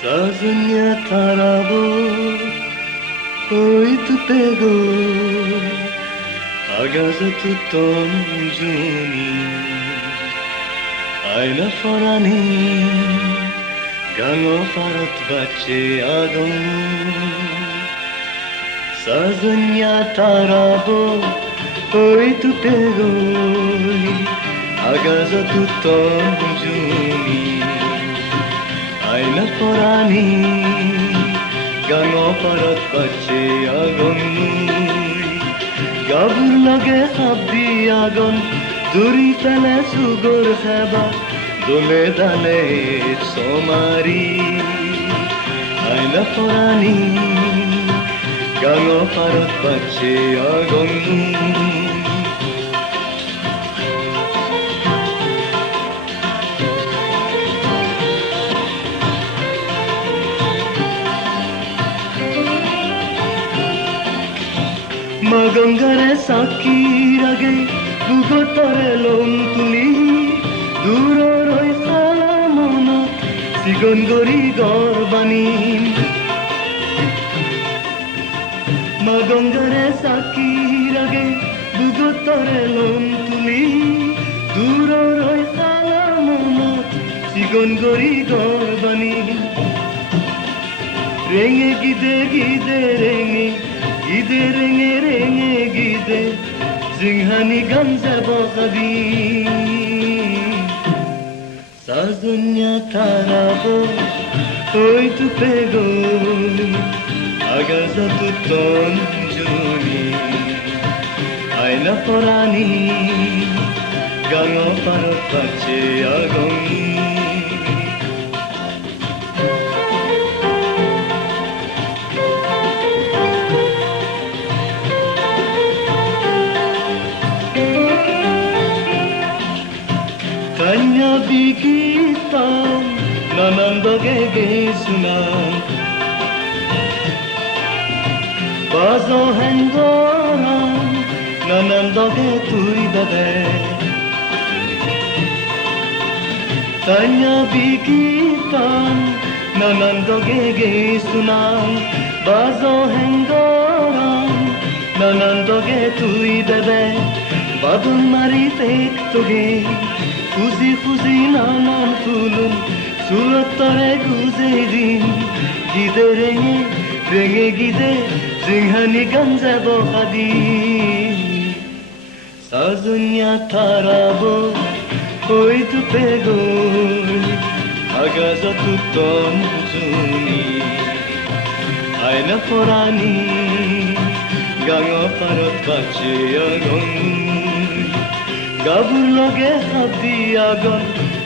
Saznya tarabo oito pegou Agaza tuton juni Aina forani Gango farat bache agon Saznya tarabo oito pegou Agaza tuton juni Aina forani Gango farat bache agon Gabur lage sabdi agon Duri tale sugor khaba Dole dale somari Aina forani Gango farat bache agon Magangare sakirage bugotare lom tuli duro roi salamona sigon gori gorbani Magangare sakirage bugotare lom tuli duro roi salamona sigon gori gorbani Renge gide gide renge Gide renge renge gide Zinghani gamze bokhadi Sazunya tarabo Oy tu pego Agaza tuton juni Aina forani Gango parot bache agon Kanya bikita nanandage gesunan Bazo hengora nanandage tuidade Kanya bikita nanandage gesunan Bazo hengora nanandage tuidade Badun mari tek toge Fuzi fuzi nanan fulun Surattare guze din Gide renge renge gide Zinghani gamze bokhadi Sazunya tarabo Oy tu pegoi Agaza tuton juni Aina forani Gango parot bache agon Gabur lage sabdi agon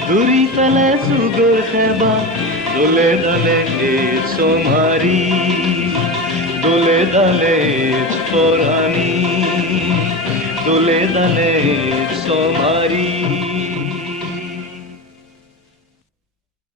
Duri tale sugor kheba Dole dale somari Dole dale forani Dole dale somari